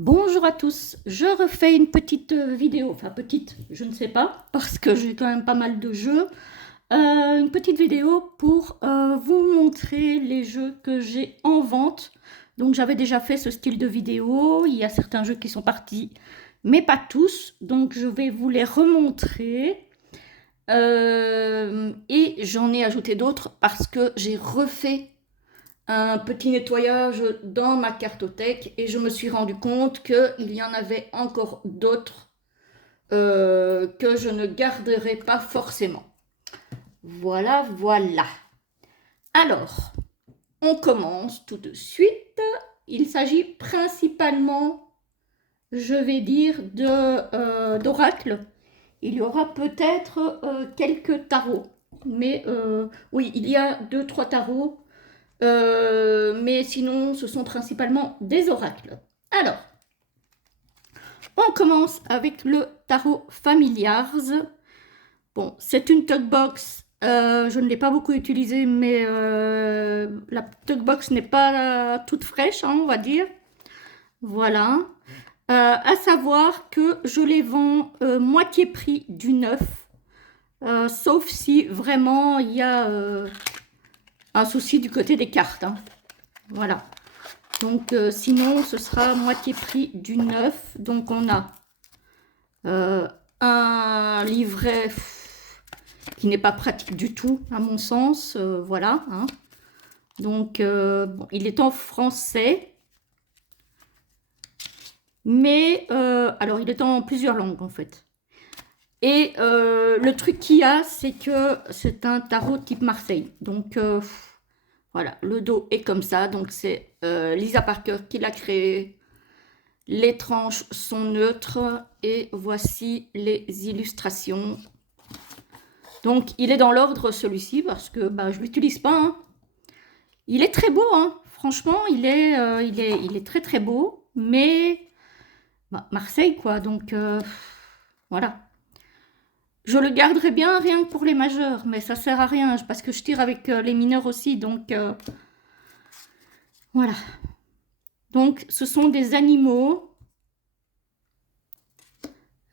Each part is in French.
Bonjour à tous, je refais une petite vidéo, enfin petite, je ne sais pas, parce que j'ai quand même pas mal de jeux. Une petite vidéo pour vous montrer les jeux que j'ai en vente. Donc j'avais déjà fait ce style de vidéo, il y a certains jeux qui sont partis, mais pas tous, donc je vais vous les remontrer. Et j'en ai ajouté d'autres parce que j'ai refait un petit nettoyage dans ma cartothèque et je me suis rendu compte qu'il y en avait encore d'autres que je ne garderai pas forcément. Voilà, voilà. Alors, on commence tout de suite. Il s'agit principalement, je vais dire, d'oracle. Il y aura peut-être quelques tarots. Mais oui, il y a deux, trois tarots. Mais sinon, ce sont principalement des oracles. Alors, on commence avec le tarot Familiars. Bon, c'est une tugbox. Je ne l'ai pas beaucoup utilisée, mais la tugbox n'est pas toute fraîche, hein, on va dire. Voilà. À savoir que je les vends moitié prix du neuf. Sauf si vraiment il y a un souci du côté des cartes, hein. Voilà. Donc, sinon, ce sera moitié prix du neuf. Donc, on a un livret qui n'est pas pratique du tout, à mon sens. Voilà, hein. Donc, bon, il est en français. Mais, alors, il est en plusieurs langues, en fait. Et le truc qu'il y a, c'est que c'est un tarot type Marseille. Donc, voilà, le dos est comme ça. Donc, c'est Lisa Parker qui l'a créé. Les tranches sont neutres et voici les illustrations. Donc il est dans l'ordre celui-ci parce que bah, je ne l'utilise pas, hein. Il est très beau, hein. Franchement il est très très beau, mais bah, Marseille quoi, donc voilà. Je le garderai bien rien que pour les majeurs, mais ça sert à rien parce que je tire avec les mineurs aussi, donc voilà. Donc ce sont des animaux.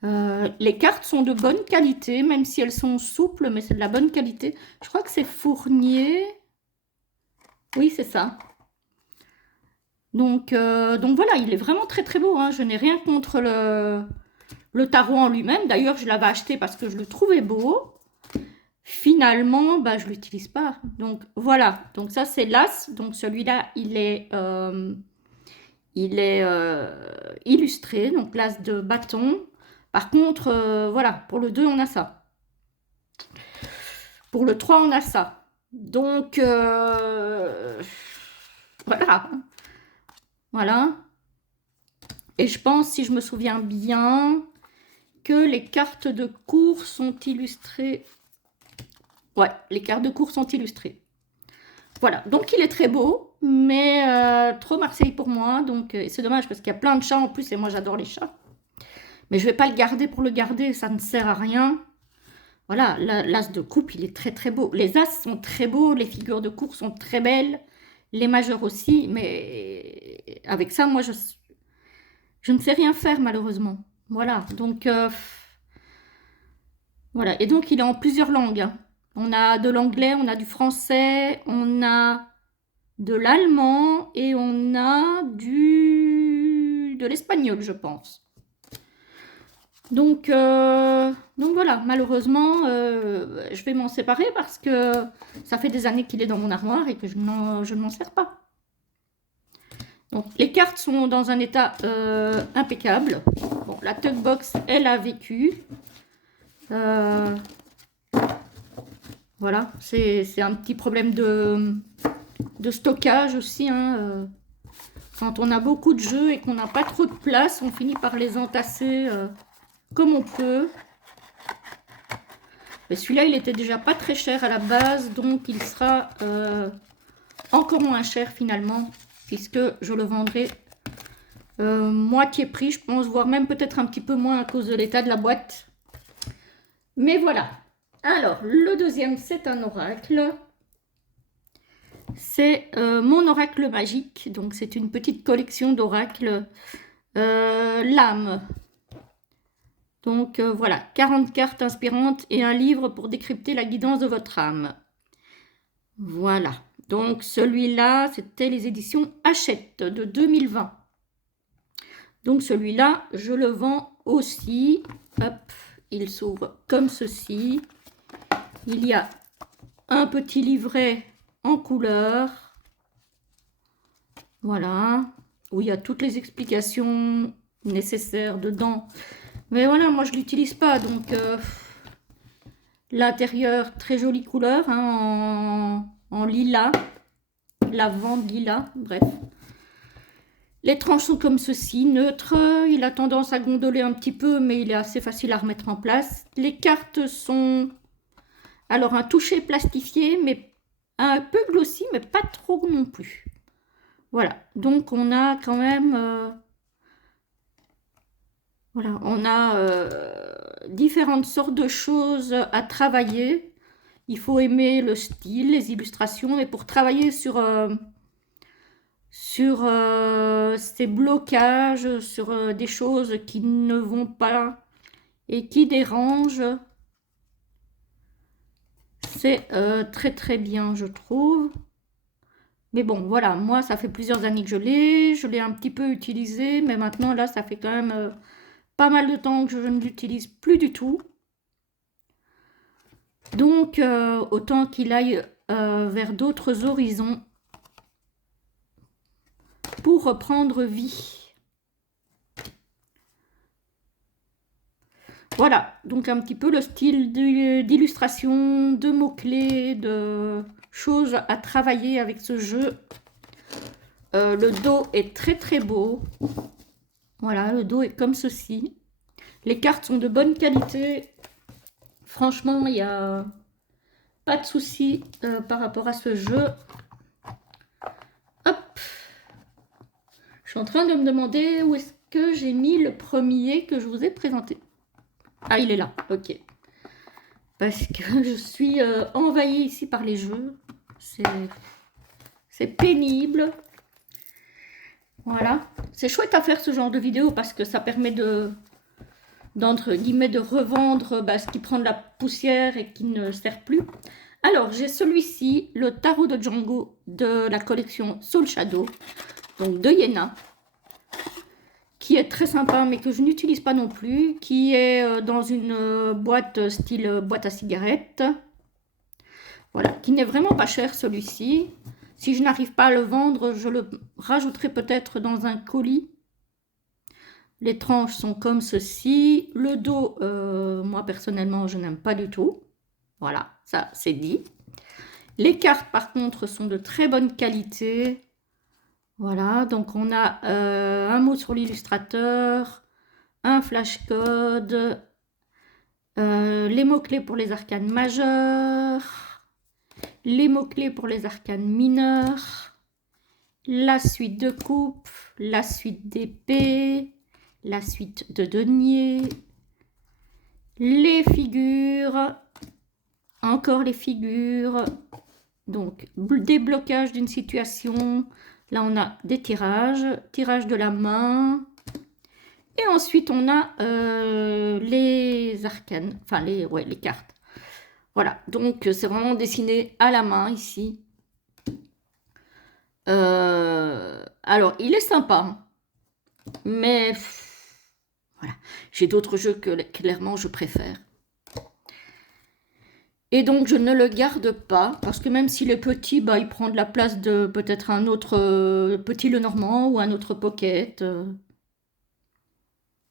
Les cartes sont de bonne qualité, même si elles sont souples, mais c'est de la bonne qualité. Je crois que c'est Fournier. Oui, c'est ça. Donc voilà, il est vraiment très très beau, hein. Je n'ai rien contre le tarot en lui-même. D'ailleurs, je l'avais acheté parce que je le trouvais beau. Finalement, bah, je ne l'utilise pas. Donc voilà, donc ça c'est l'As. Donc celui-là, il est illustré, donc l'As de bâton. Par contre, voilà, pour le 2, on a ça. Pour le 3, on a ça. Donc, voilà. Voilà. Et je pense, si je me souviens bien, que les cartes de cours sont illustrées. Ouais, les cartes de cours sont illustrées. Voilà. Donc, il est très beau, mais trop Marseille pour moi. Donc, c'est dommage parce qu'il y a plein de chats en plus et moi, j'adore les chats. Mais je ne vais pas le garder pour le garder. Ça ne sert à rien. Voilà, l'as de coupe, il est très très beau. Les as sont très beaux, les figures de cours sont très belles, les majeurs aussi, mais avec ça, moi, je ne sais rien faire malheureusement. Voilà, donc voilà. Et donc, il est en plusieurs langues, hein. On a de l'anglais, on a du français, on a de l'allemand et on a de l'espagnol, je pense. Donc voilà, malheureusement, je vais m'en séparer parce que ça fait des années qu'il est dans mon armoire et que je ne m'en sers pas. Donc les cartes sont dans un état impeccable. Bon, la tugbox, elle a vécu. Euh, voilà, c'est un petit problème de stockage aussi, hein. Quand on a beaucoup de jeux et qu'on n'a pas trop de place, on finit par les entasser comme on peut. Mais celui-là, il était déjà pas très cher à la base, donc il sera encore moins cher finalement, puisque je le vendrai moitié prix, je pense, voire même peut-être un petit peu moins à cause de l'état de la boîte. Mais voilà. Alors, le deuxième, c'est un oracle. C'est mon oracle magique, donc c'est une petite collection d'oracles L'âme. Donc voilà, 40 cartes inspirantes et un livre pour décrypter la guidance de votre âme. Voilà, donc celui-là, c'était les éditions Hachette de 2020. Donc celui-là, je le vends aussi. Hop, il s'ouvre comme ceci. Il y a un petit livret en couleur. Voilà, où il y a toutes les explications nécessaires dedans. Mais voilà, moi je ne l'utilise pas, donc l'intérieur, très jolie couleur, hein, en lilas, lavande lilas, bref. Les tranches sont comme ceci, neutres, il a tendance à gondoler un petit peu, mais il est assez facile à remettre en place. Les cartes sont, alors un toucher plastifié, mais un peu glossy, mais pas trop non plus. Voilà, donc on a quand même... voilà, on a différentes sortes de choses à travailler. Il faut aimer le style, les illustrations, et pour travailler sur ces blocages, sur des choses qui ne vont pas et qui dérangent, c'est très très bien, je trouve. Mais bon, voilà, moi, ça fait plusieurs années que je l'ai un petit peu utilisé, mais maintenant, là, ça fait quand même pas mal de temps que je ne l'utilise plus du tout. Donc, autant qu'il aille vers d'autres horizons pour reprendre vie. Voilà, donc un petit peu le style d'illustration, de mots-clés, de choses à travailler avec ce jeu. Le dos est très très beau. Voilà, le dos est comme ceci. Les cartes sont de bonne qualité. Franchement, il n'y a pas de souci par rapport à ce jeu. Hop. Je suis en train de me demander où est-ce que j'ai mis le premier que je vous ai présenté. Ah, il est là, ok. Parce que je suis envahie ici par les jeux. C'est pénible. Voilà. C'est chouette à faire ce genre de vidéo parce que ça permet d'entre guillemets, de revendre ce qui prend de la poussière et qui ne sert plus. Alors, j'ai celui-ci, le tarot de Django de la collection Soul Shadow, donc de Yéna, qui est très sympa, mais que je n'utilise pas non plus, qui est dans une boîte style boîte à cigarettes. Voilà, qui n'est vraiment pas cher celui-ci. Si je n'arrive pas à le vendre, je le rajouterai peut-être dans un colis. Les tranches sont comme ceci. Le dos, moi personnellement, je n'aime pas du tout. Voilà, ça c'est dit. Les cartes par contre sont de très bonne qualité. Voilà, donc on a un mot sur l'illustrateur, un flash code, les mots-clés pour les arcanes majeures, les mots-clés pour les arcanes mineurs, la suite de coupe, la suite d'épée, la suite de denier, les figures, encore les figures, donc déblocage d'une situation, là on a des tirages, tirage de la main, et ensuite on a les arcanes, enfin les cartes. Voilà, donc c'est vraiment dessiné à la main ici. Alors il est sympa, hein, mais voilà, j'ai d'autres jeux que clairement je préfère. Et donc je ne le garde pas, parce que même s'il est petit, il prend de la place de peut-être un autre petit Lenormand ou un autre Pocket.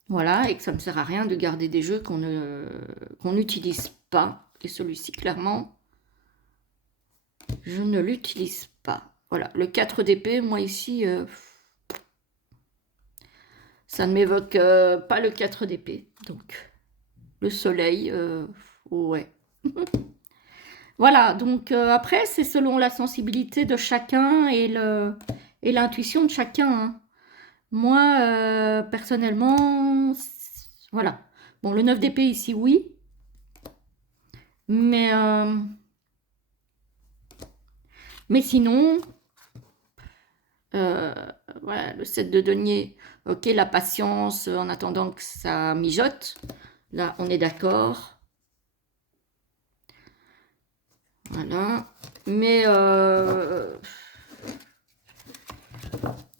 Voilà, et que ça ne sert à rien de garder des jeux qu'on n'utilise pas. Et celui-ci, clairement, je ne l'utilise pas. Voilà, le 4 d'épée, moi ici, ça ne m'évoque pas le 4 d'épée. Donc, le soleil, ouais. Voilà, donc après, c'est selon la sensibilité de chacun et l'intuition de chacun, hein. Moi, personnellement, voilà. Bon, le 9 d'épée ici, oui. Mais sinon, Euh, voilà, le 7 de denier. Ok, la patience en attendant que ça mijote. Là, on est d'accord. Voilà. Mais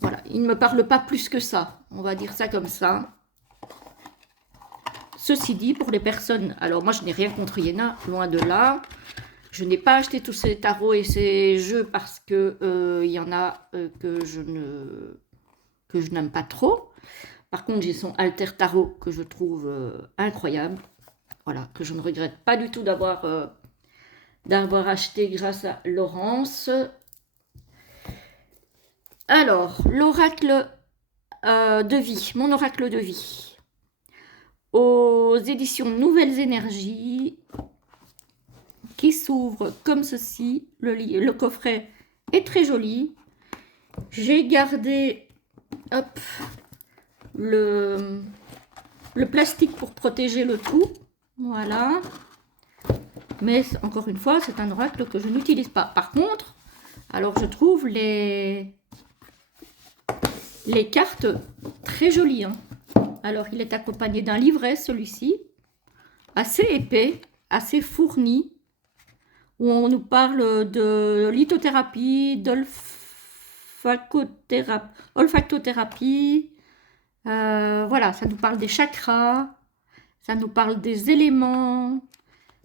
voilà, il ne me parle pas plus que ça. On va dire ça comme ça. Ceci dit, pour les personnes... Alors, moi, je n'ai rien contre Iéna, loin de là. Je n'ai pas acheté tous ces tarots et ces jeux parce que y en a que je n'aime pas trop. Par contre, j'ai son Alter Tarot que je trouve incroyable. Voilà, que je ne regrette pas du tout d'avoir acheté grâce à Laurence. Alors, l'oracle de vie, mon oracle de vie. Aux éditions Nouvelles Énergies, qui s'ouvre comme ceci. Le coffret est très joli. J'ai gardé hop, le plastique pour protéger le tout. Voilà. Mais encore une fois, c'est un oracle que je n'utilise pas. Par contre, alors je trouve les cartes très jolies. Hein. Alors, il est accompagné d'un livret, celui-ci, assez épais, assez fourni, où on nous parle de lithothérapie, olfactothérapie. Voilà, ça nous parle des chakras, ça nous parle des éléments,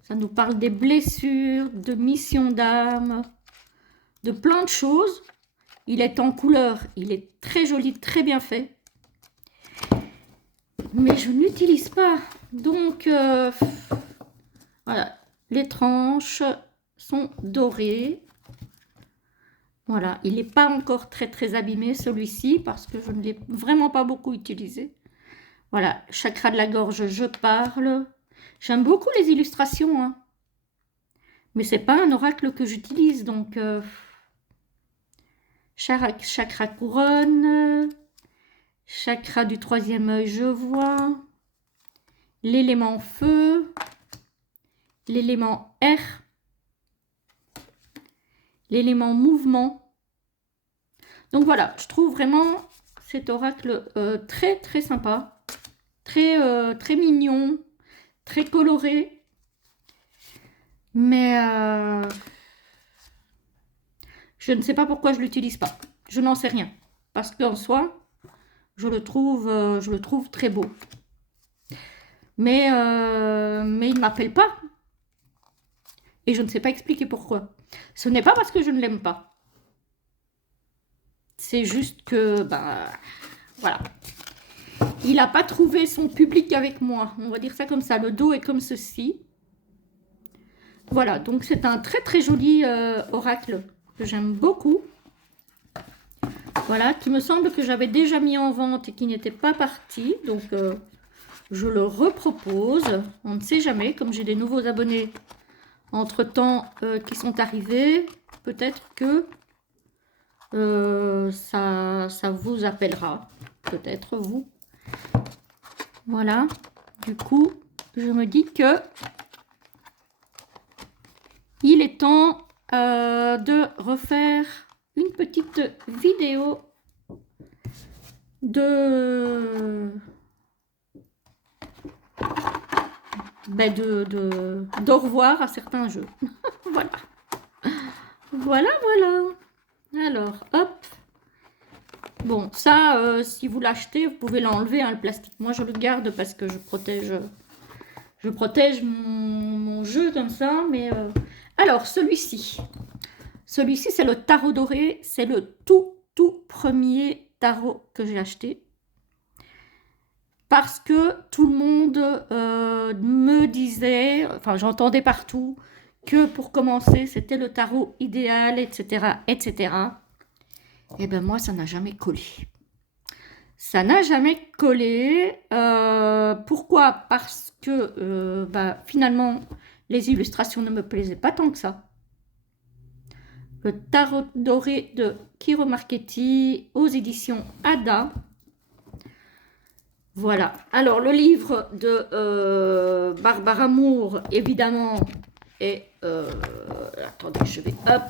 ça nous parle des blessures, de mission d'âme, de plein de choses. Il est en couleur, il est très joli, très bien fait. Mais je n'utilise pas. Donc, voilà, les tranches sont dorées. Voilà, il n'est pas encore très très abîmé celui-ci parce que je ne l'ai vraiment pas beaucoup utilisé. Voilà, chakra de la gorge, je parle. J'aime beaucoup les illustrations, hein. Mais c'est pas un oracle que j'utilise, donc chakra couronne, chakra du troisième œil, je vois, l'élément feu, l'élément air, l'élément mouvement. Donc voilà, je trouve vraiment cet oracle très très sympa, très mignon, très coloré. Mais je ne sais pas pourquoi je ne l'utilise pas. Je n'en sais rien. Parce qu'en soi, je le trouve très beau. Mais il ne m'appelle pas. Et je ne sais pas expliquer pourquoi. Ce n'est pas parce que je ne l'aime pas. C'est juste que, bah, voilà. Il n'a pas trouvé son public avec moi. On va dire ça comme ça. Le dos est comme ceci. Voilà, donc c'est un très très joli oracle que j'aime beaucoup. Voilà, qui me semble que j'avais déjà mis en vente et qui n'était pas parti. Donc, je le repropose. On ne sait jamais, comme j'ai des nouveaux abonnés entre-temps qui sont arrivés. Peut-être que ça vous appellera. Peut-être vous. Voilà. Du coup, je me dis que il est temps de refaire une petite vidéo d'au revoir à certains jeux. Voilà. Voilà, voilà. Alors, hop. Bon, ça, si vous l'achetez, vous pouvez l'enlever, hein, le plastique. Moi, je le garde parce que je protège mon jeu comme ça. Mais alors, celui-ci, c'est le tarot doré. C'est le tout premier tarot que j'ai acheté. Parce que tout le monde me disait, enfin j'entendais partout, que pour commencer, c'était le tarot idéal, etc., etc. Et ben moi, ça n'a jamais collé. Ça n'a jamais collé. Pourquoi? Parce que finalement, les illustrations ne me plaisaient pas tant que ça. Le tarot doré de Kiro Marchetti aux éditions Ada. Voilà. Alors, le livre de Barbara Moore, évidemment, est... attendez, je vais hop,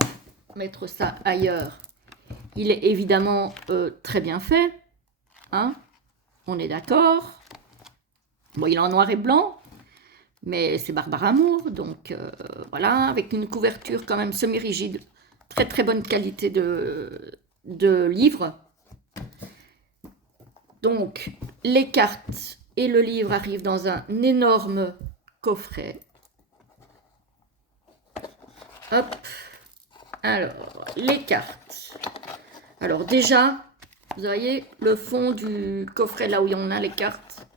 mettre ça ailleurs. Il est évidemment très bien fait, hein, on est d'accord. Bon, il est en noir et blanc, mais c'est Barbare Amour, donc voilà, avec une couverture quand même semi-rigide, très très bonne qualité de livre. Donc, les cartes et le livre arrivent dans un énorme coffret. Hop. Alors, les cartes. Alors déjà, vous voyez, le fond du coffret, là où on a les cartes,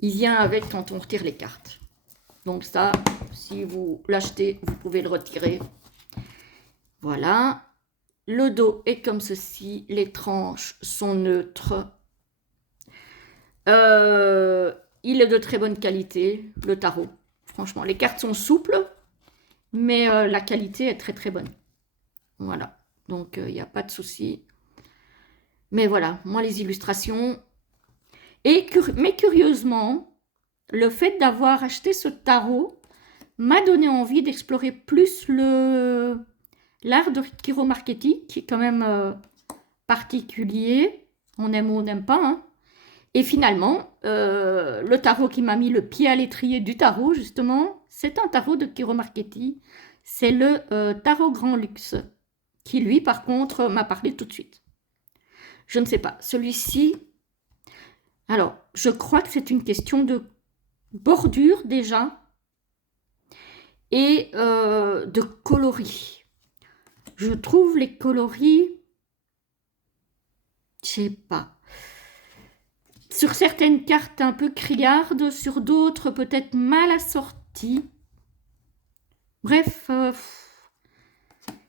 il vient avec quand on retire les cartes. Donc ça, si vous l'achetez, vous pouvez le retirer. Voilà. Le dos est comme ceci. Les tranches sont neutres. Il est de très bonne qualité, le tarot. Franchement, les cartes sont souples, mais la qualité est très très bonne. Voilà. Donc, il n'y a pas de souci. Mais voilà, moi, les illustrations... mais curieusement, le fait d'avoir acheté ce tarot m'a donné envie d'explorer plus l'art de Kiro Marchetti, qui est quand même particulier. On aime ou on n'aime pas, hein. Et finalement, le tarot qui m'a mis le pied à l'étrier du tarot, justement, c'est un tarot de Kiro Marchetti. C'est le tarot Grand Luxe, qui lui, par contre, m'a parlé tout de suite. Je ne sais pas. Celui-ci, alors, je crois que c'est une question de bordure déjà et de coloris. Je trouve les coloris, je sais pas. Sur certaines cartes un peu criardes, sur d'autres peut-être mal assorties. Bref,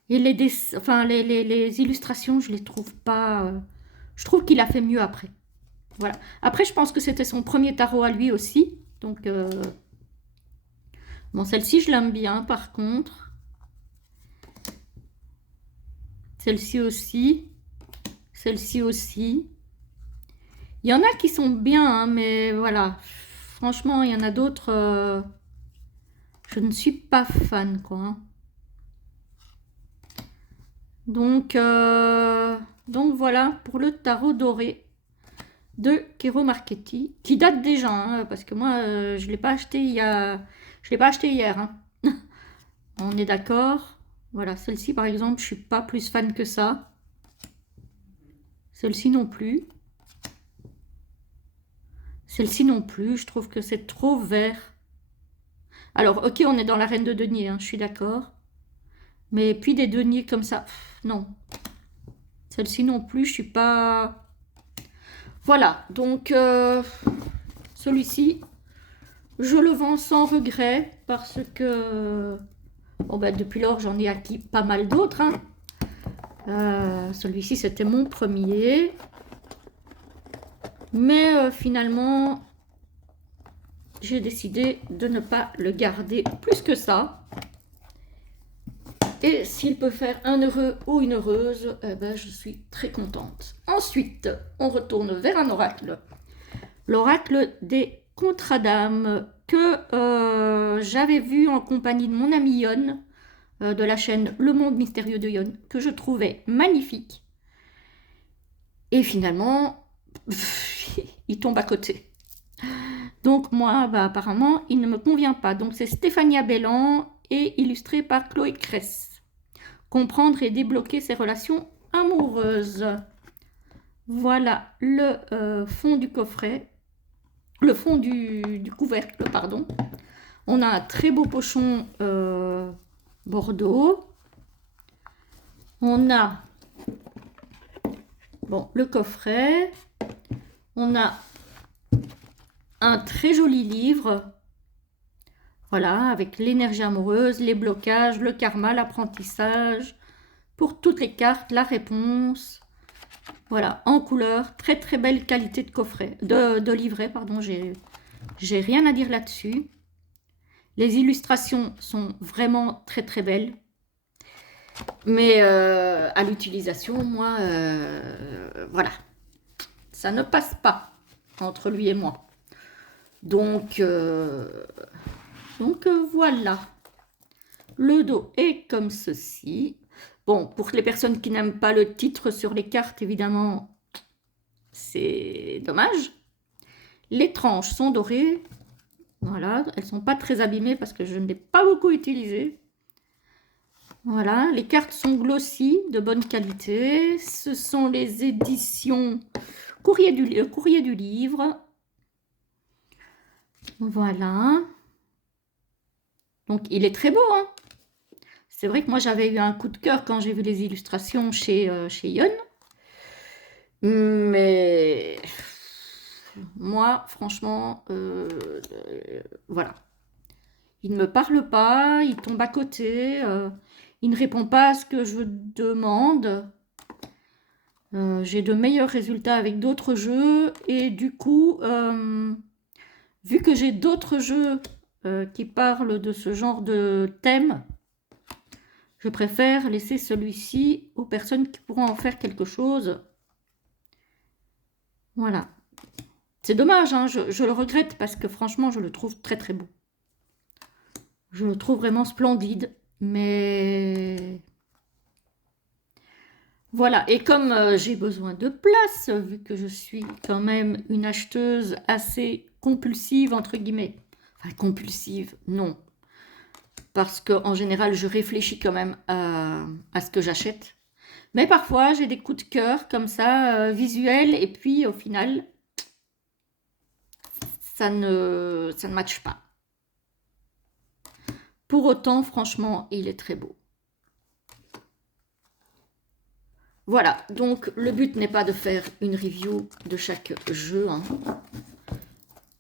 et les illustrations, je les trouve pas... je trouve qu'il a fait mieux après. Voilà. Après, je pense que c'était son premier tarot à lui aussi. Donc, bon, celle-ci, je l'aime bien, par contre. Celle-ci aussi. Celle-ci aussi. Il y en a qui sont bien, hein, mais voilà. Franchement, il y en a d'autres... je ne suis pas fan, quoi. Hein. Donc voilà pour le tarot doré de Kiro Marchetti, qui date déjà, hein, parce que moi, je ne l'ai pas acheté hier. Hein. On est d'accord. Voilà, celle-ci, par exemple, je ne suis pas plus fan que ça. Celle-ci non plus. Celle-ci non plus, je trouve que c'est trop vert. Alors, ok, on est dans la reine de denier, hein, je suis d'accord. Mais puis des deniers comme ça, non. Celle-ci non plus, je suis pas... Voilà, donc celui-ci, je le vends sans regret parce que bon, ben, depuis lors, j'en ai acquis pas mal d'autres. Hein. Celui-ci, c'était mon premier. Mais finalement, j'ai décidé de ne pas le garder plus que ça. Et s'il peut faire un heureux ou une heureuse, eh ben, je suis très contente. Ensuite, on retourne vers un oracle. L'oracle des Contradames que j'avais vu en compagnie de mon ami Yon de la chaîne Le Monde Mystérieux de Yon, que je trouvais magnifique. Et finalement, il tombe à côté. Donc moi, bah, apparemment, il ne me convient pas. Donc c'est Stéphania Bellan et illustré par Chloé Cress. Comprendre et débloquer ses relations amoureuses. Voilà le fond du coffret. Le fond du couvercle, pardon. On a un très beau pochon bordeaux. On a bon, le coffret. On a un très joli livre. Voilà, avec l'énergie amoureuse, les blocages, le karma, l'apprentissage. Pour toutes les cartes, la réponse. Voilà, en couleur. Très très belle qualité de coffret, de livret, pardon. J'ai rien à dire là-dessus. Les illustrations sont vraiment très très belles. Mais à l'utilisation, moi, voilà. Ça ne passe pas entre lui et moi. Donc voilà. Le dos est comme ceci. Bon, pour les personnes qui n'aiment pas le titre sur les cartes, évidemment, c'est dommage. Les tranches sont dorées. Voilà, elles ne sont pas très abîmées parce que je ne l'ai pas beaucoup utilisées. Voilà, les cartes sont glossy, de bonne qualité. Ce sont les éditions Courrier du Livre. Voilà. Donc, il est très beau, hein. C'est vrai que moi, j'avais eu un coup de cœur quand j'ai vu les illustrations chez Yon. Mais moi, franchement, voilà. Il ne me parle pas, il tombe à côté, il ne répond pas à ce que je demande. J'ai de meilleurs résultats avec d'autres jeux et du coup, vu que j'ai d'autres jeux qui parlent de ce genre de thème, je préfère laisser celui-ci aux personnes qui pourront en faire quelque chose. Voilà. C'est dommage, hein, je le regrette parce que franchement, je le trouve très très beau. Je le trouve vraiment splendide, mais voilà. Et comme j'ai besoin de place, vu que je suis quand même une acheteuse assez compulsive, entre guillemets. Enfin, compulsive, non. Parce qu'en général, je réfléchis quand même à ce que j'achète. Mais parfois, j'ai des coups de cœur comme ça, visuels, et puis au final, ça ne matche pas. Pour autant, franchement, il est très beau. Voilà, donc le but n'est pas de faire une review de chaque jeu, hein.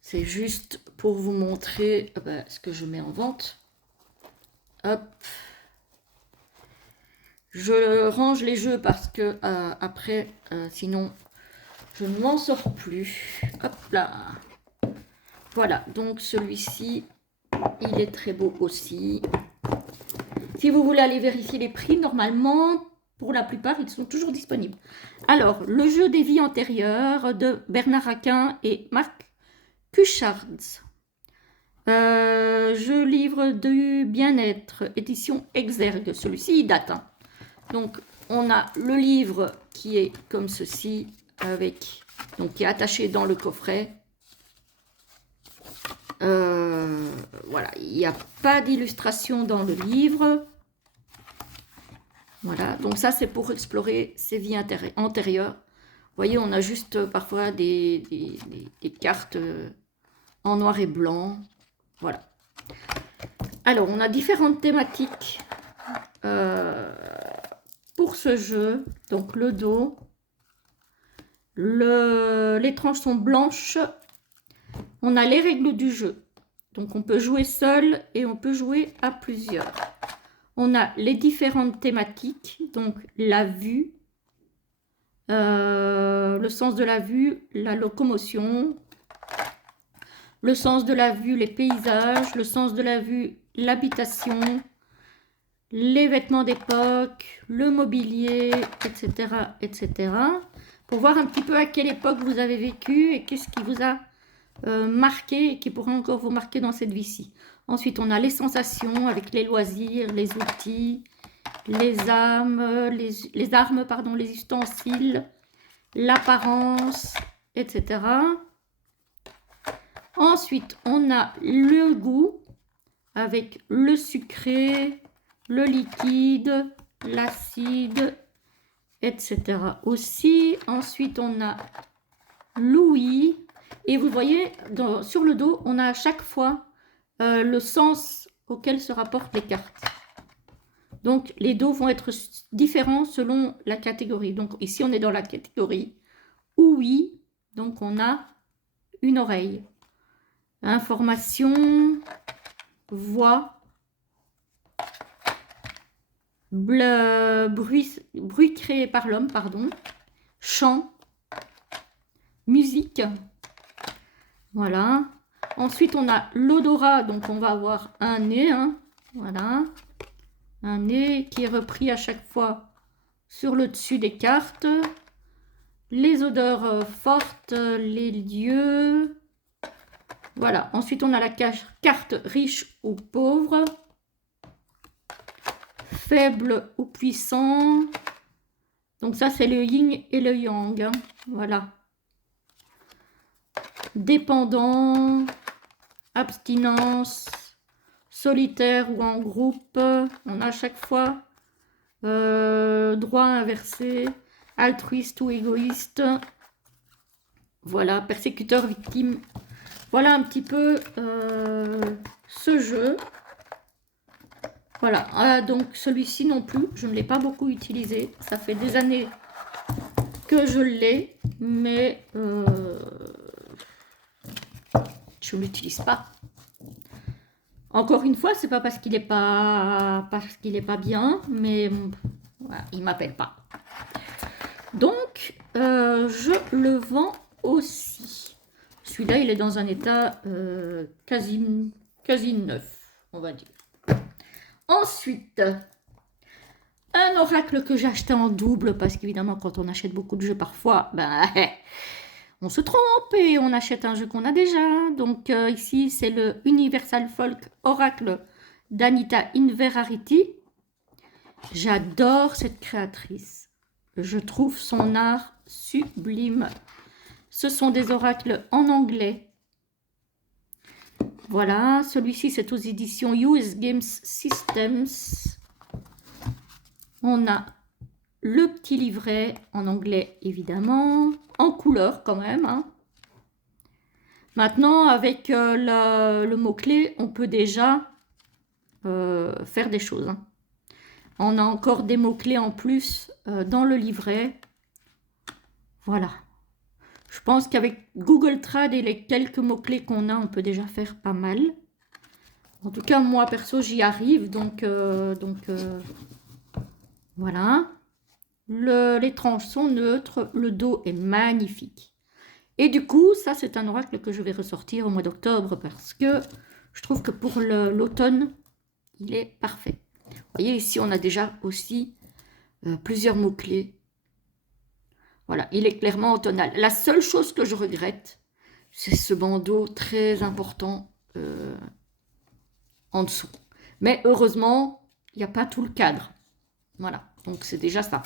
C'est juste pour vous montrer ce que je mets en vente. Hop. Je range les jeux parce que après, sinon, je ne m'en sors plus. Hop là. Voilà, donc celui-ci, il est très beau aussi. Si vous voulez aller vérifier les prix, normalement, pour la plupart, ils sont toujours disponibles. Alors, le jeu des vies antérieures de Bernard Raquin et Marc Cuchards. Jeu livre du bien-être, édition Exergue. Celui-ci, il date, hein. Donc, on a le livre qui est comme ceci, donc qui est attaché dans le coffret. Voilà, il n'y a pas d'illustration dans le livre. Voilà, donc ça c'est pour explorer ces vies antérieures. Vous voyez, on a juste parfois des cartes en noir et blanc. Voilà. Alors, on a différentes thématiques pour ce jeu. Donc, le dos. Les tranches sont blanches. On a les règles du jeu. Donc, on peut jouer seul et on peut jouer à plusieurs. On a les différentes thématiques, donc la vue, le sens de la vue, la locomotion, le sens de la vue, les paysages, le sens de la vue, l'habitation, les vêtements d'époque, le mobilier, etc., etc. Pour voir un petit peu à quelle époque vous avez vécu et qu'est-ce qui vous a marqué et qui pourrait encore vous marquer dans cette vie-ci. Ensuite, on a les sensations avec les loisirs, les outils, les armes, les ustensiles, l'apparence, etc. Ensuite, on a le goût avec le sucré, le liquide, l'acide, etc. aussi. Ensuite, on a l'ouïe. Et vous voyez, sur le dos, on a à chaque fois le sens auquel se rapportent les cartes. Donc, les dos vont être différents selon la catégorie. Donc, ici, on est dans la catégorie ouïe. Donc, on a une oreille. Information, voix, bruit créé par l'homme, pardon, chant, musique. Voilà. Ensuite, on a l'odorat, donc on va avoir un nez, hein, voilà. Un nez qui est repris à chaque fois sur le dessus des cartes. Les odeurs fortes, les lieux. Voilà. Ensuite, on a la carte riche ou pauvre. faible ou puissant. Donc ça, c'est le yin et le yang. Hein. Voilà. Dépendant, abstinence, solitaire ou en groupe. On a à chaque fois droit inversé, altruiste ou égoïste. Voilà, persécuteur, victime. Voilà un petit peu ce jeu. Voilà, donc celui-ci non plus, je ne l'ai pas beaucoup utilisé. Ça fait des années que je l'ai, mais je ne l'utilise pas. Encore une fois, c'est pas parce qu'il n'est pas bien, mais voilà, il m'appelle pas. Donc, je le vends aussi. Celui-là, il est dans un état quasi neuf, on va dire. Ensuite, un oracle que j'ai acheté en double, parce qu'évidemment, quand on achète beaucoup de jeux, parfois, ben, on se trompe et on achète un jeu qu'on a déjà. Donc ici, c'est le Universal Folk Oracle d'Anita Inverarity. J'adore cette créatrice. Je trouve son art sublime. Ce sont des oracles en anglais. Voilà, celui-ci c'est aux éditions US Games Systems. On a le petit livret en anglais évidemment, en couleur quand même. Hein. Maintenant avec le mot-clé, on peut déjà faire des choses. Hein. On a encore des mots-clés en plus dans le livret. Voilà. Je pense qu'avec Google Trad et les quelques mots-clés qu'on a, on peut déjà faire pas mal. En tout cas, moi, perso, j'y arrive. Donc voilà. Les tranches sont neutres. Le dos est magnifique. Et du coup, ça, c'est un oracle que je vais ressortir au mois d'octobre parce que je trouve que pour l'automne, il est parfait. Vous voyez, ici, on a déjà aussi plusieurs mots-clés. Voilà, il est clairement automnal. La seule chose que je regrette, c'est ce bandeau très important en dessous. Mais heureusement, il n'y a pas tout le cadre. Voilà, donc c'est déjà ça.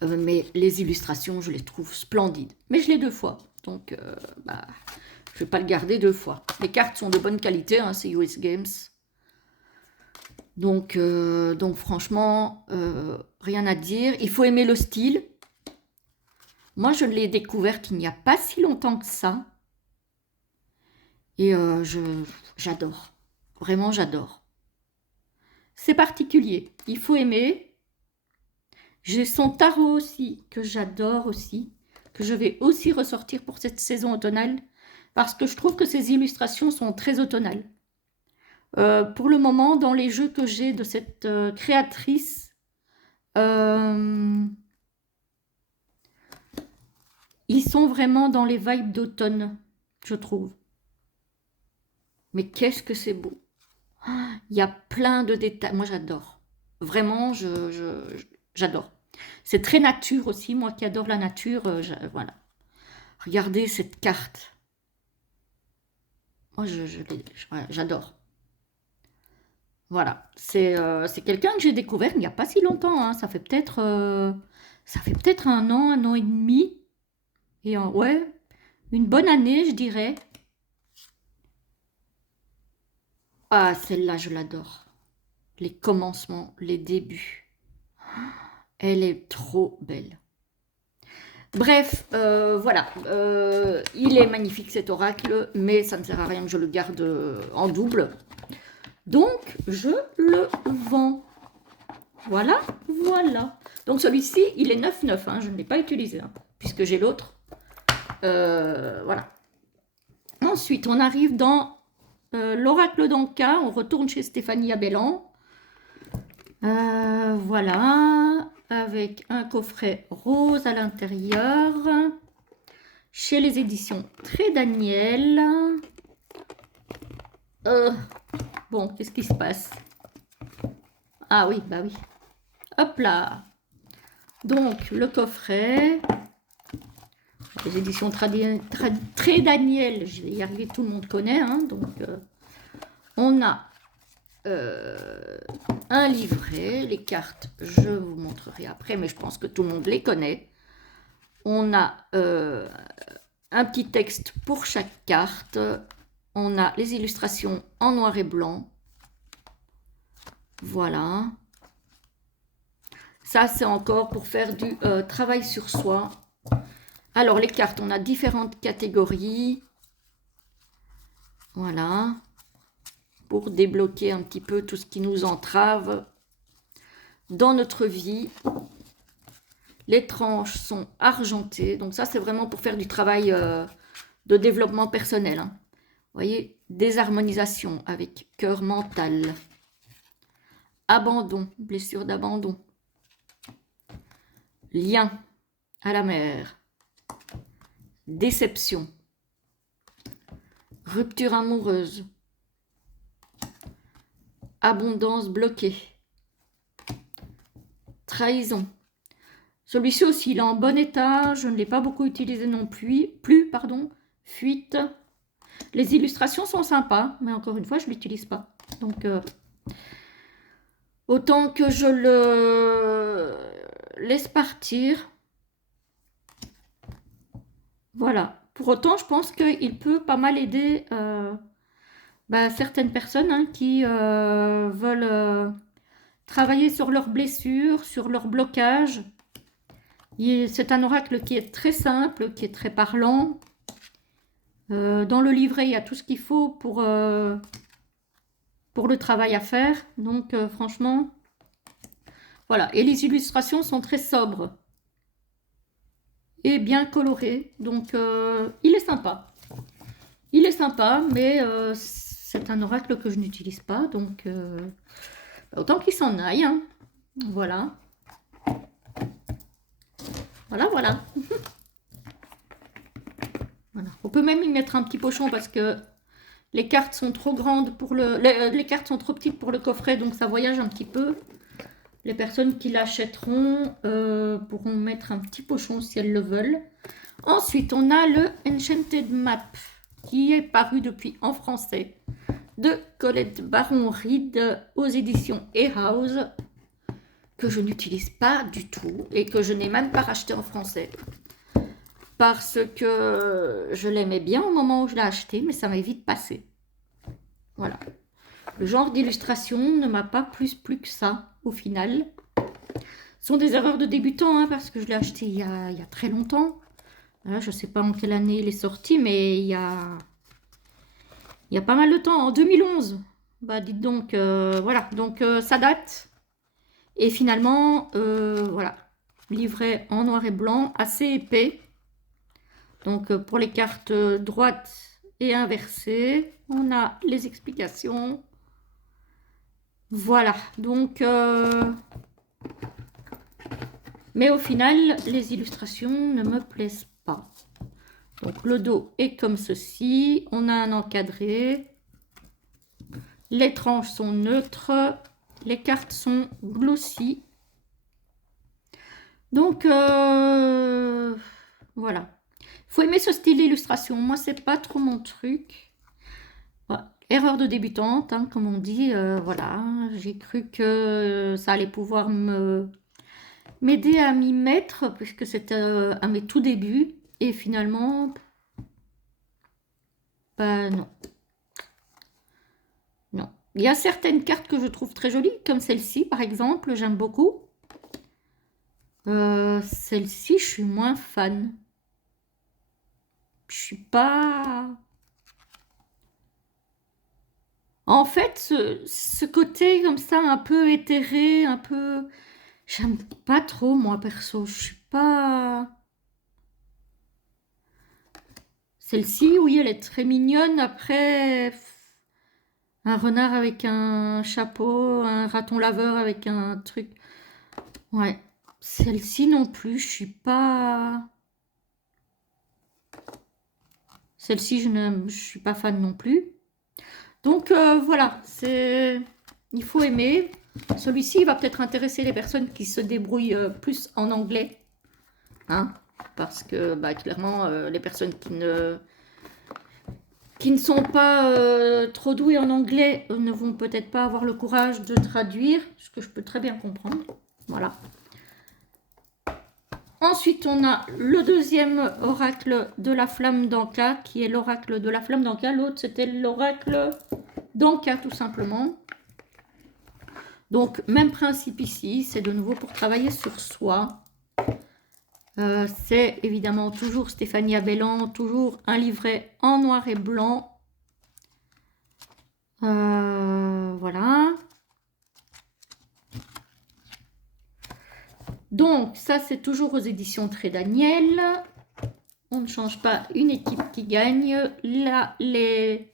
Mais les illustrations, je les trouve splendides. Mais je l'ai 2 fois, donc je ne vais pas le garder 2 fois. Les cartes sont de bonne qualité, hein, c'est US Games. Donc franchement, rien à dire. Il faut aimer le style. Moi, je l'ai découverte il n'y a pas si longtemps que ça. Et j'adore. Vraiment, j'adore. C'est particulier. Il faut aimer. J'ai son tarot aussi, que j'adore aussi. Que je vais aussi ressortir pour cette saison automnale. Parce que je trouve que ces illustrations sont très automnales. Pour le moment, dans les jeux que j'ai de cette créatrice, ils sont vraiment dans les vibes d'automne, je trouve. Mais qu'est-ce que c'est beau. Il y a plein de détails. Moi, j'adore. Vraiment, j'adore. C'est très nature aussi. Moi qui adore la nature, voilà. Regardez cette carte. Moi, j'adore. Voilà. C'est quelqu'un que j'ai découvert il n'y a pas si longtemps. Hein. Ça fait peut-être 1 an et demi. Et ouais, une bonne année, je dirais. Ah, celle-là, je l'adore. Les commencements, les débuts. Elle est trop belle. Bref, voilà. Il est magnifique cet oracle, mais ça ne sert à rien que je le garde en double. Donc, je le vends. Voilà, voilà. Donc, celui-ci, il est 9,9. Hein, je ne l'ai pas utilisé, hein, puisque j'ai l'autre. Voilà. Ensuite, on arrive dans l'oracle d'Anka. On retourne chez Stéphanie Abellan. Voilà. Avec un coffret rose à l'intérieur. Chez les éditions Très Daniel. Bon, qu'est-ce qui se passe? Ah oui, bah oui. Hop là. Donc, le coffret. Les éditions Très Daniel, je vais y arriver, tout le monde connaît. Hein, donc, on a un livret. Les cartes, je vous montrerai après, mais je pense que tout le monde les connaît. On a un petit texte pour chaque carte. On a les illustrations en noir et blanc. Voilà. Ça, c'est encore pour faire du travail sur soi. Alors, les cartes, on a différentes catégories. Voilà. Pour débloquer un petit peu tout ce qui nous entrave dans notre vie. Les tranches sont argentées. Donc ça, c'est vraiment pour faire du travail de développement personnel. Hein. Vous voyez, désharmonisation avec cœur mental. Abandon, blessure d'abandon. Lien à la mer. Déception. Rupture amoureuse. Abondance bloquée. Trahison. Celui-ci aussi, il est en bon état. Je ne l'ai pas beaucoup utilisé non plus. Fuite. Les illustrations sont sympas, mais encore une fois, je ne l'utilise pas. Donc, autant que je le laisse partir. Voilà. Pour autant, je pense qu'il peut pas mal aider certaines personnes hein, qui veulent travailler sur leurs blessures, sur leurs blocages. C'est un oracle qui est très simple, qui est très parlant. Dans le livret, il y a tout ce qu'il faut pour le travail à faire. Donc, franchement, voilà. Et les illustrations sont très sobres et bien colorées. Donc, il est sympa. Il est sympa, mais c'est un oracle que je n'utilise pas. Donc, autant qu'il s'en aille. Hein. Voilà. Voilà, voilà. Voilà. On peut même y mettre un petit pochon parce que les cartes sont trop grandes pour les cartes sont trop petites pour le coffret, donc ça voyage un petit peu. Les personnes qui l'achèteront pourront mettre un petit pochon si elles le veulent. Ensuite, on a le Enchanted Map qui est paru depuis en français de Colette Baron-Reid aux éditions House que je n'utilise pas du tout et que je n'ai même pas racheté en français. Parce que je l'aimais bien au moment où je l'ai acheté, mais ça m'est vite passé. Voilà. Le genre d'illustration ne m'a pas plus plu que ça, au final. Ce sont des erreurs de débutant, hein, parce que je l'ai acheté il y a très longtemps. Voilà, je ne sais pas en quelle année il est sorti, mais il y a pas mal de temps, en 2011. Bah, dites donc, voilà. Donc, ça date. Et finalement, voilà. Livret en noir et blanc, assez épais. Donc, pour les cartes droites et inversées, on a les explications. Voilà. Donc, mais au final, les illustrations ne me plaisent pas. Donc, le dos est comme ceci. On a un encadré. Les tranches sont neutres. Les cartes sont glossy. Donc, voilà. Faut aimer ce style d'illustration. Moi, c'est pas trop mon truc. Voilà. Erreur de débutante, hein, comme on dit. Voilà. J'ai cru que ça allait pouvoir m'aider à m'y mettre, puisque c'était à mes tout débuts. Et finalement, bah non. Non. Il y a certaines cartes que je trouve très jolies, comme celle-ci, par exemple. J'aime beaucoup. Celle-ci, je suis moins fan. Je suis pas... En fait, ce côté comme ça, un peu éthéré, un peu... J'aime pas trop, moi, perso. Je suis pas... Celle-ci, oui, elle est très mignonne. Après, un renard avec un chapeau, un raton laveur avec un truc... Ouais. Celle-ci non plus, je suis pas... Celle-ci, je suis pas fan non plus. Donc voilà, il faut aimer. Celui-ci va peut-être intéresser les personnes qui se débrouillent plus en anglais. Hein, parce que clairement, les personnes qui ne sont pas trop doués en anglais ne vont peut-être pas avoir le courage de traduire, ce que je peux très bien comprendre. Voilà. Ensuite, on a le deuxième oracle de la flamme d'Anka, qui est l'oracle de la flamme d'Anka. L'autre, c'était l'oracle d'Anka, tout simplement. Donc, même principe ici, c'est de nouveau pour travailler sur soi. C'est évidemment toujours Stéphanie Abellan, toujours un livret en noir et blanc. Voilà. Donc, ça, c'est toujours aux éditions Très Daniel. On ne change pas une équipe qui gagne. Là, les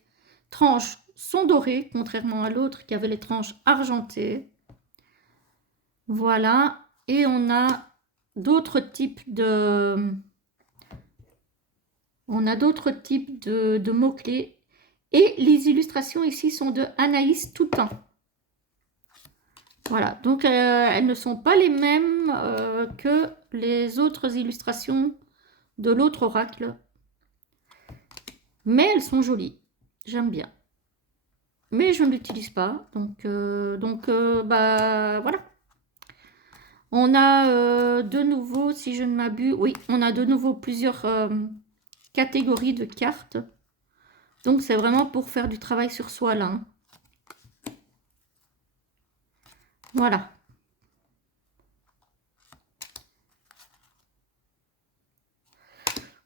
tranches sont dorées, contrairement à l'autre qui avait les tranches argentées. Voilà. Et on a d'autres types de... de mots-clés. Et les illustrations ici sont de Anaïs Toutain. Voilà, donc elles ne sont pas les mêmes que les autres illustrations de l'autre oracle. Mais elles sont jolies, j'aime bien. Mais je ne l'utilise pas, donc bah voilà. On a de nouveau, si je ne m'abuse, oui, on a de nouveau plusieurs catégories de cartes. Donc c'est vraiment pour faire du travail sur soi là. Hein. Voilà.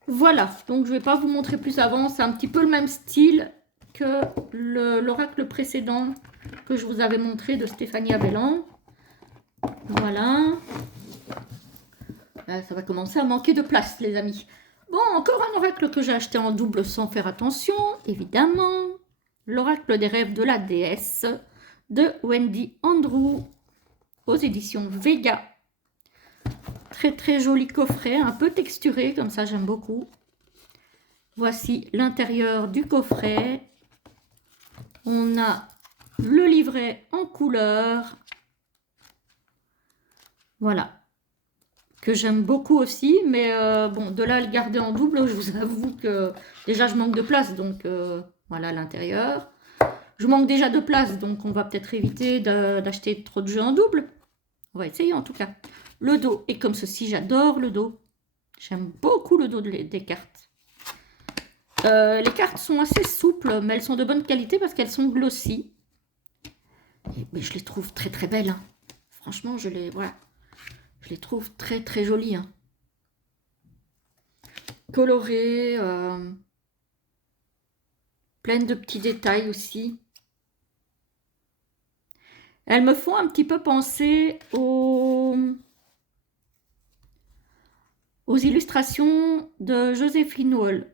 Voilà, donc je ne vais pas vous montrer plus avant, c'est un petit peu le même style que l'oracle précédent que je vous avais montré de Stéphanie Abellan. Voilà. Ça va commencer à manquer de place, les amis. Bon, encore un oracle que j'ai acheté en double sans faire attention, évidemment. L'oracle des rêves de la déesse de Wendy Andrew aux éditions Vega. Très très joli coffret, un peu texturé, comme ça j'aime beaucoup. Voici l'intérieur du coffret. On a le livret en couleur. Voilà. Que j'aime beaucoup aussi, mais bon, de là à le garder en double, je vous avoue que déjà je manque de place, donc voilà l'intérieur. Je manque déjà de place, donc on va peut-être éviter d'acheter trop de jeux en double. On va essayer en tout cas. Le dos est comme ceci, j'adore le dos. J'aime beaucoup le dos des cartes. Les cartes sont assez souples, mais elles sont de bonne qualité parce qu'elles sont glossy. Mais je les trouve très très belles. Hein. Franchement, je les trouve très très jolies. Hein. Colorées, pleines de petits détails aussi. Elles me font un petit peu penser aux illustrations de Joséphine Wall.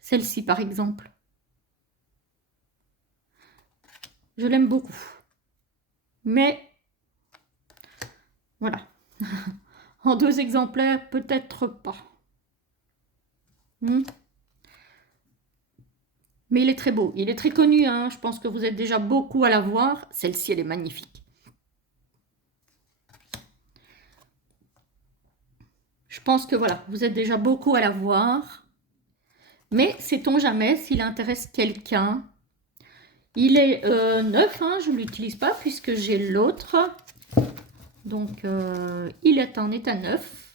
Celle-ci, par exemple. Je l'aime beaucoup. Mais, voilà. En 2 exemplaires, peut-être pas. Mais il est très beau. Il est très connu. Hein. Je pense que vous êtes déjà beaucoup à la voir. Celle-ci, elle est magnifique. Je pense que voilà, vous êtes déjà beaucoup à la voir. Mais sait-on jamais s'il intéresse quelqu'un. Il est neuf, hein, je ne l'utilise pas puisque j'ai l'autre. Donc, il est en état neuf.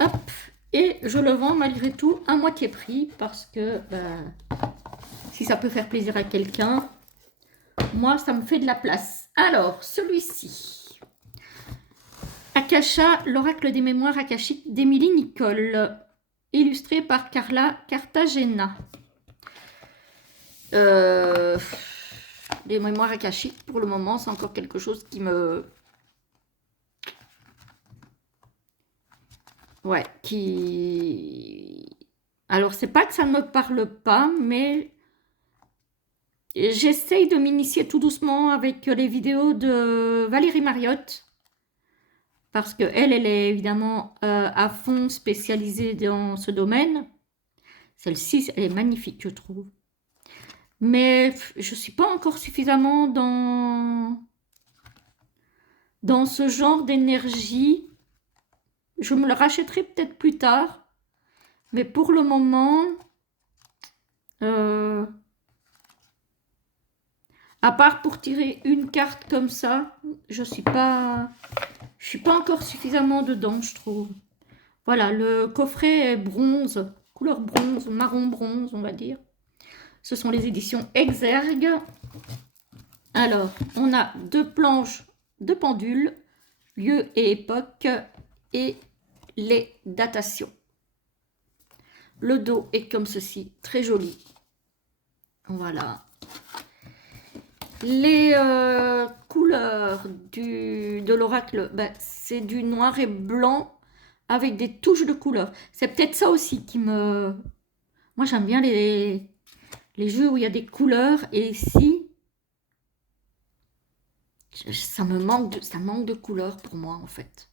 Hop, et je le vends malgré tout à moitié prix parce que si ça peut faire plaisir à quelqu'un, moi, ça me fait de la place. Alors, celui-ci. Akasha, l'oracle des mémoires akashiques d'Émilie Nicole. Illustré par Carla Cartagena. Les mémoires akashiques, pour le moment, c'est encore quelque chose qui me... Ouais, qui... Alors, c'est pas que ça ne me parle pas, mais j'essaye de m'initier tout doucement avec les vidéos de Valérie Mariotte. Parce qu'elle, elle est évidemment à fond spécialisée dans ce domaine. Celle-ci, elle est magnifique, je trouve. Mais je ne suis pas encore suffisamment dans ce genre d'énergie. Je me le rachèterai peut-être plus tard. Mais pour le moment, euh, à part pour tirer une carte comme ça, je suis pas encore suffisamment dedans, je trouve. Voilà, le coffret est bronze, couleur bronze, marron bronze, on va dire. Ce sont les éditions Exergue. Alors, on a 2 planches de pendule, lieu et époque, et les datations. Le dos est comme ceci, très joli. Voilà. Les couleurs de l'oracle, ben, c'est du noir et blanc avec des touches de couleurs. C'est peut-être ça aussi qui me... Moi, j'aime bien les jeux où il y a des couleurs. Et ici, ça manque de couleurs pour moi, en fait.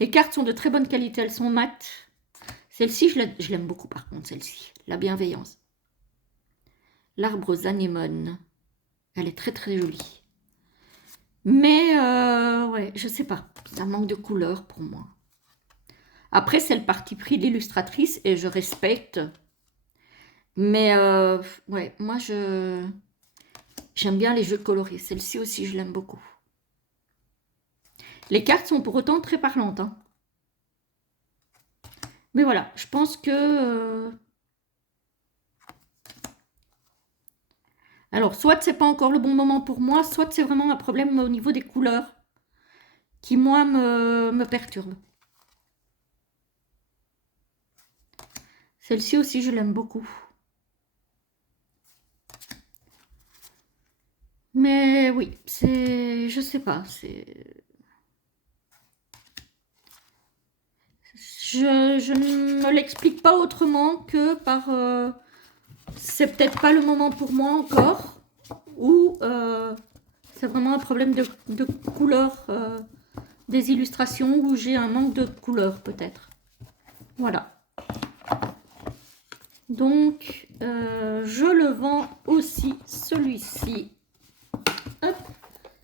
Les cartes sont de très bonne qualité, elles sont mates. Celle-ci, je l'aime beaucoup, par contre, celle-ci. La bienveillance. L'arbre aux anémones. Elle est très, très jolie. Mais, ouais, je sais pas. Ça manque de couleurs pour moi. Après, c'est le parti pris de l'illustratrice et je respecte. Mais, ouais, moi, j'aime bien les jeux colorés. Celle-ci aussi, je l'aime beaucoup. Les cartes sont pour autant très parlantes, hein. Mais voilà, je pense que... alors, soit c'est pas encore le bon moment pour moi, soit c'est vraiment un problème au niveau des couleurs qui, moi, me perturbe. Celle-ci aussi, je l'aime beaucoup. Mais oui, c'est... je sais pas, c'est... Je ne me l'explique pas autrement que par... c'est peut-être pas le moment pour moi encore, ou c'est vraiment un problème de couleur des illustrations, où j'ai un manque de couleur peut-être. Voilà. Donc, je le vends aussi, celui-ci. Hop,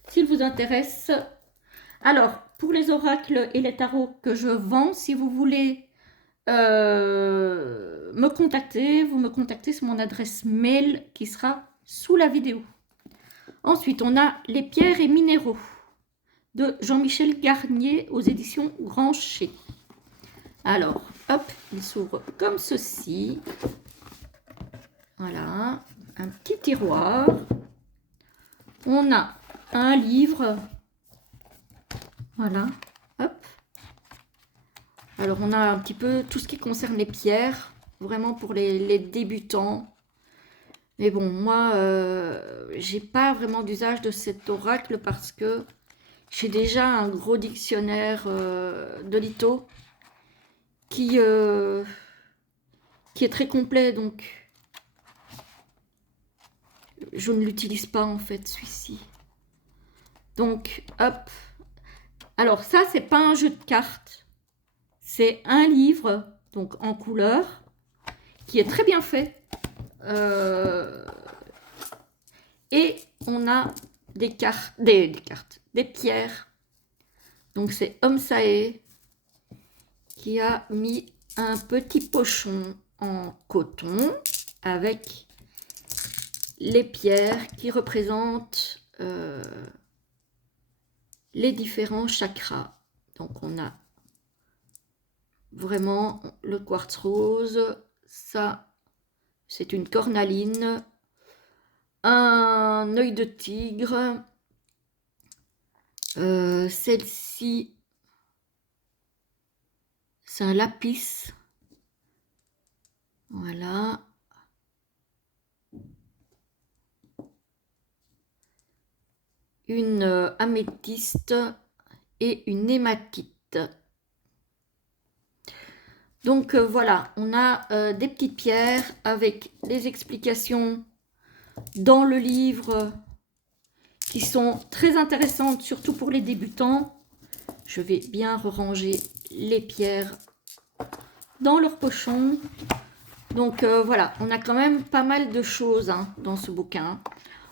s'il vous intéresse. Alors, pour les oracles et les tarots que je vends, si vous voulez me contacter, vous me contactez sur mon adresse mail qui sera sous la vidéo. Ensuite, on a les pierres et minéraux de Jean-Michel Garnier aux éditions Grancher. Alors, hop, il s'ouvre comme ceci. Voilà, un petit tiroir. On a un livre. Voilà, hop. Alors, on a un petit peu tout ce qui concerne les pierres, vraiment pour les débutants. Mais bon, moi, j'ai pas vraiment d'usage de cet oracle parce que j'ai déjà un gros dictionnaire de litho qui est très complet, donc je ne l'utilise pas en fait, celui-ci. Donc, hop. Alors ça, c'est pas un jeu de cartes. C'est un livre, donc en couleur, qui est très bien fait. Et on a des cartes, des pierres. Donc c'est Homsae qui a mis un petit pochon en coton avec les pierres qui représentent les différents chakras. Donc on a vraiment le quartz rose, ça c'est une cornaline, un œil de tigre, celle-ci c'est un lapis, voilà. Une améthyste et une hématite. Donc voilà, on a des petites pierres avec les explications dans le livre qui sont très intéressantes, surtout pour les débutants. Je vais bien ranger les pierres dans leur pochon. Donc voilà, on a quand même pas mal de choses hein, dans ce bouquin.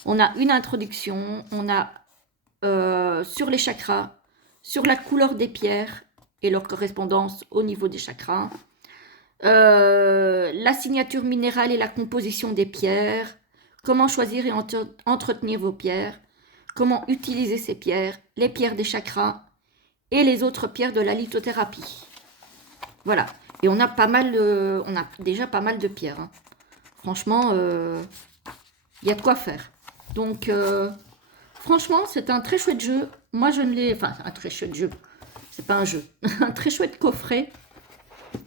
On a une introduction, on a sur les chakras, sur la couleur des pierres et leur correspondance au niveau des chakras. La signature minérale et la composition des pierres, comment choisir et entretenir vos pierres, comment utiliser ces pierres, les pierres des chakras et les autres pierres de la lithothérapie. Voilà. Et on a déjà pas mal de pierres, hein. Franchement, il y a de quoi faire. Donc, franchement, c'est un très chouette jeu. Moi, je ne l'ai... Enfin, un très chouette jeu. C'est pas un jeu. Un très chouette coffret.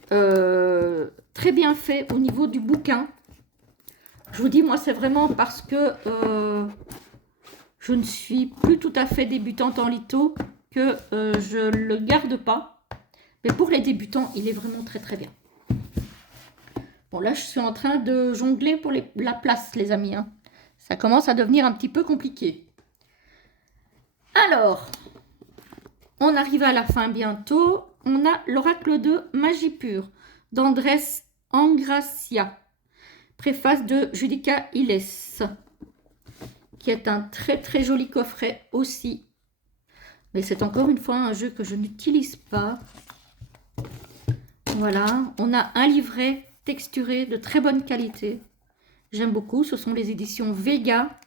Très bien fait au niveau du bouquin. Je vous dis, moi, c'est vraiment parce que je ne suis plus tout à fait débutante en litho que je ne le garde pas. Mais pour les débutants, il est vraiment très très bien. Bon, là, je suis en train de jongler pour la place, les amis, hein. Ça commence à devenir un petit peu compliqué. Alors, on arrive à la fin bientôt. On a l'oracle de Magie Pure d'Andrés Angracia. Préface de Judica Iles, qui est un très très joli coffret aussi. Mais c'est encore une fois un jeu que je n'utilise pas. Voilà, on a un livret texturé de très bonne qualité. J'aime beaucoup, ce sont les éditions Vega,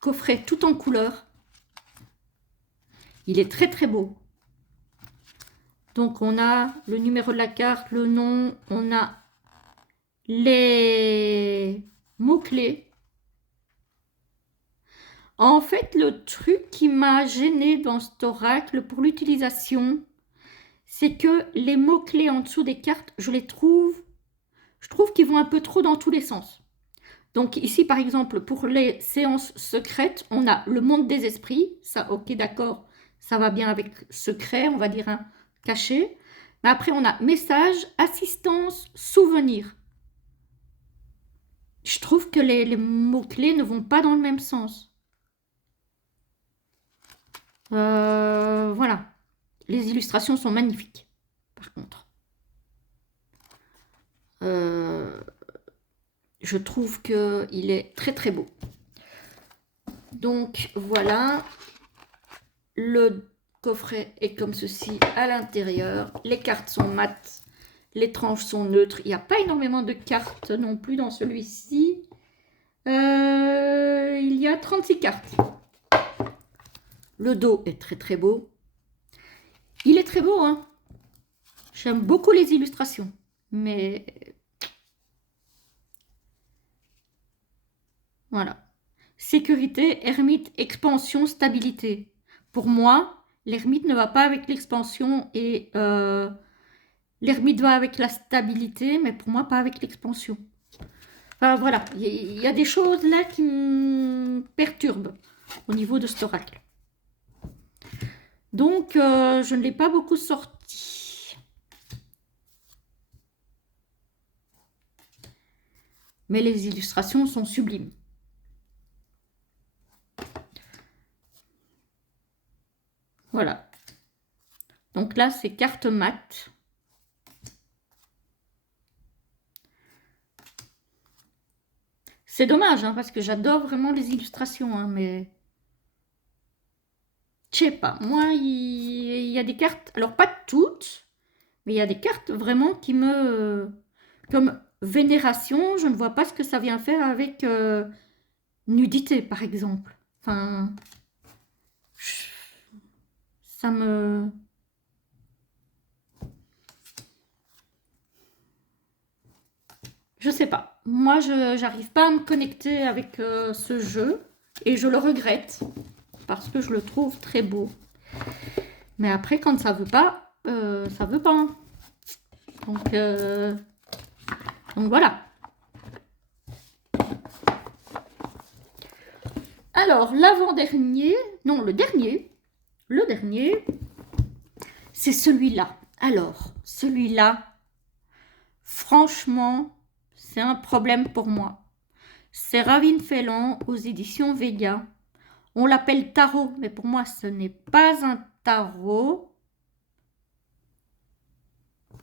coffret tout en couleur. Il est très très beau. Donc on a le numéro de la carte, le nom, on a les mots-clés. En fait, le truc qui m'a gêné dans cet oracle pour l'utilisation, c'est que les mots-clés en dessous des cartes, je trouve qu'ils vont un peu trop dans tous les sens. Donc ici, par exemple, pour les séances secrètes, on a le monde des esprits. Ça, ok, d'accord, ça va bien avec secret, on va dire un caché. Mais après, on a message, assistance, souvenir. Je trouve que les mots-clés ne vont pas dans le même sens. Voilà. Les illustrations sont magnifiques, par contre. Je trouve qu'il est très très beau. Donc voilà, le coffret est comme ceci à l'intérieur. Les cartes sont mates, les tranches sont neutres. Il n'y a pas énormément de cartes non plus dans celui-ci. Il y a 36 cartes. Le dos est très très beau. Il est très beau, hein. J'aime beaucoup les illustrations, mais voilà. Sécurité, ermite, expansion, stabilité. Pour moi, l'ermite ne va pas avec l'expansion et l'ermite va avec la stabilité, mais pour moi, pas avec l'expansion. Enfin, voilà, il y a des choses là qui me perturbent au niveau de cet oracle. Donc, je ne l'ai pas beaucoup sorti. Mais les illustrations sont sublimes. Voilà. Donc là, c'est carte mat. C'est dommage, hein, parce que j'adore vraiment les illustrations, hein, mais... Je sais pas, moi, il y a des cartes, alors pas toutes, mais il y a des cartes vraiment qui me... Comme Vénération, je ne vois pas ce que ça vient faire avec nudité, par exemple. Enfin, ça me... Je sais pas. Moi, je n'arrive pas à me connecter avec ce jeu et je le regrette parce que je le trouve très beau. Mais après, quand ça veut pas, ça veut pas. Donc voilà. Alors, l'avant-dernier, non, le dernier, c'est celui-là. Alors, celui-là, franchement, c'est un problème pour moi. C'est Ravin Failan aux éditions Vega. On l'appelle tarot, mais pour moi, ce n'est pas un tarot.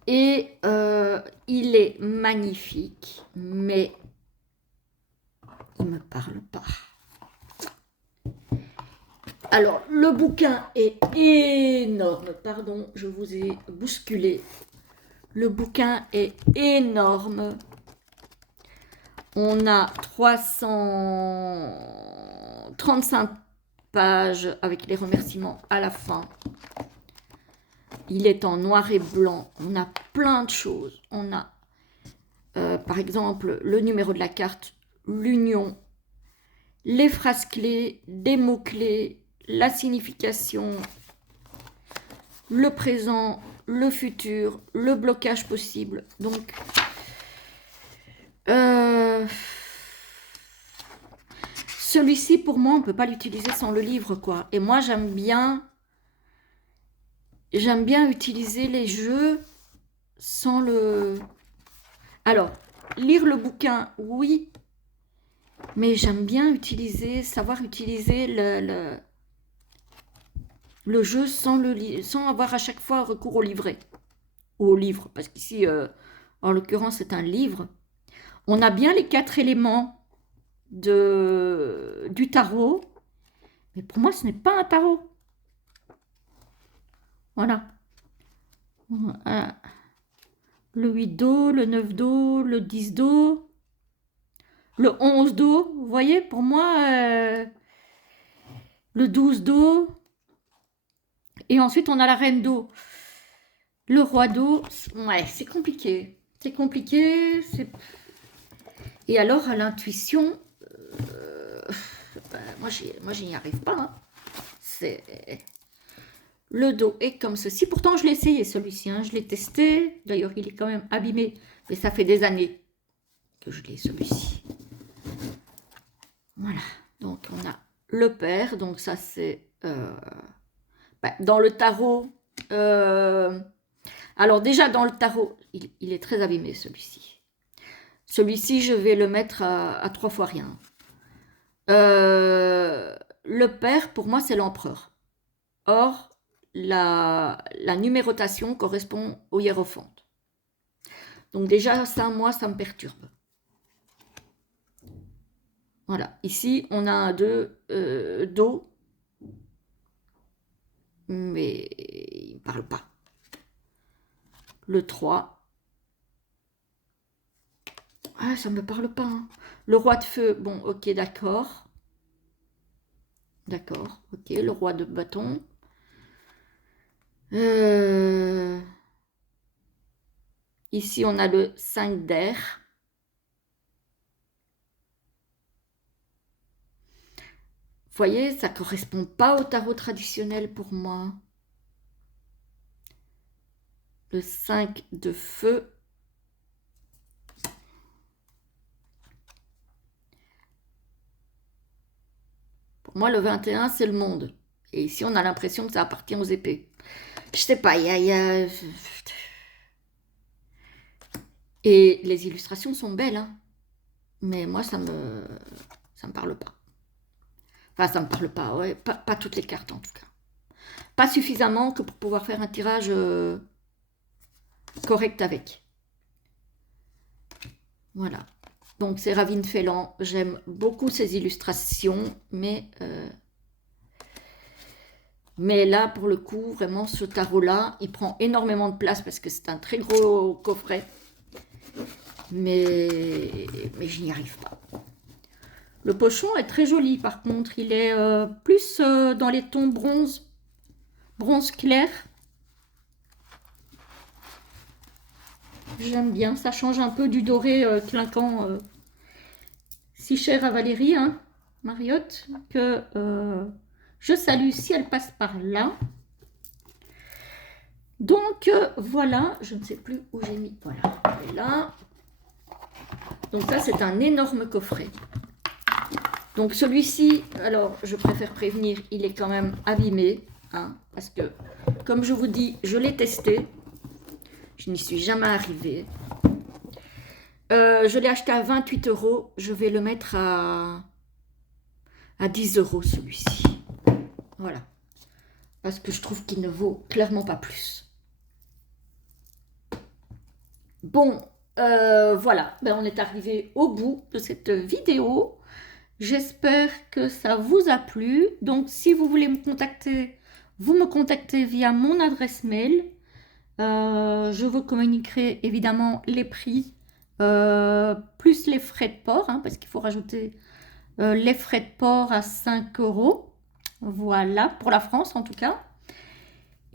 Et il est magnifique, mais il ne me parle pas. Alors, le bouquin est énorme. Pardon, je vous ai bousculé. Le bouquin est énorme. On a 335 pages avec les remerciements à la fin. Il est en noir et blanc. On a plein de choses. On a, par exemple, le numéro de la carte, l'union, les phrases clés, des mots clés, la signification, le présent, le futur, le blocage possible. Donc, celui-ci, pour moi, on ne peut pas l'utiliser sans le livre, quoi. Et moi, j'aime bien utiliser les jeux sans le... Alors, lire le bouquin, oui, mais j'aime bien savoir utiliser le jeu sans avoir à chaque fois recours au livret. Ou au livre, parce qu'ici, en l'occurrence, c'est un livre. On a bien les 4 éléments du tarot, mais pour moi, ce n'est pas un tarot. Voilà. Le 8 d'eau, le 9 d'eau, le 10 d'eau, le 11 d'eau. Vous voyez, pour moi, le 12 d'eau. Et ensuite, on a la reine d'eau. Le roi d'eau. Ouais, c'est compliqué. C'est compliqué. Et alors, à l'intuition, moi, je n'y arrive pas. Hein. C'est... Le dos est comme ceci. Pourtant, je l'ai essayé celui-ci. Hein. Je l'ai testé. D'ailleurs, il est quand même abîmé. Mais ça fait des années que je l'ai celui-ci. Voilà. Donc, on a le père. Donc, ça, c'est... dans le tarot... alors, déjà, dans le tarot, il est très abîmé, celui-ci. Celui-ci, je vais le mettre à 3 fois rien. Le père, pour moi, c'est l'empereur. Or, la numérotation correspond au hiérophante. Donc déjà, ça, moi, ça me perturbe. Voilà. Ici, on a un 2 Do, mais il ne parle pas. Le 3. Ah, ça ne me parle pas. Hein. Le roi de feu, bon, ok, d'accord. D'accord, ok. Le roi de bâton. Ici, on a le 5 d'air. Vous voyez, ça ne correspond pas au tarot traditionnel pour moi. Le 5 de feu. Pour moi, le 21, c'est le monde. Et ici, on a l'impression que ça appartient aux épées. Je sais pas, il y a... Et les illustrations sont belles, hein. Mais moi, ça me parle pas. Enfin, ça me parle pas, ouais. Pas toutes les cartes, en tout cas. Pas suffisamment que pour pouvoir faire un tirage correct avec. Voilà. Donc, c'est Ravine Félan. J'aime beaucoup ces illustrations, mais là, pour le coup, vraiment, ce tarot-là, il prend énormément de place parce que c'est un très gros coffret. Mais je n'y arrive pas. Le pochon est très joli, par contre. Il est plus dans les tons bronze clair. J'aime bien. Ça change un peu du doré clinquant si cher à Valérie, hein, Mariotte, que je salue si elle passe par là. Donc, voilà. Je ne sais plus où j'ai mis. Voilà. Et là. Donc ça, c'est un énorme coffret. Donc celui-ci, alors je préfère prévenir, il est quand même abîmé. Hein, parce que, comme je vous dis, je l'ai testé. Je n'y suis jamais arrivée. Je l'ai acheté à 28 €. Je vais le mettre à 10 € celui-ci. Voilà. Parce que je trouve qu'il ne vaut clairement pas plus. Bon, voilà. Ben, on est arrivé au bout de cette vidéo. J'espère que ça vous a plu. Donc, si vous voulez me contacter, vous me contactez via mon adresse mail. Je vous communiquerai évidemment les prix, plus les frais de port, hein, parce qu'il faut rajouter les frais de port à 5 euros. Voilà, pour la France en tout cas.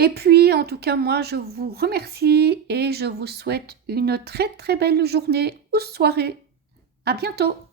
Et puis, en tout cas, moi, je vous remercie et je vous souhaite une très très belle journée ou soirée. À bientôt!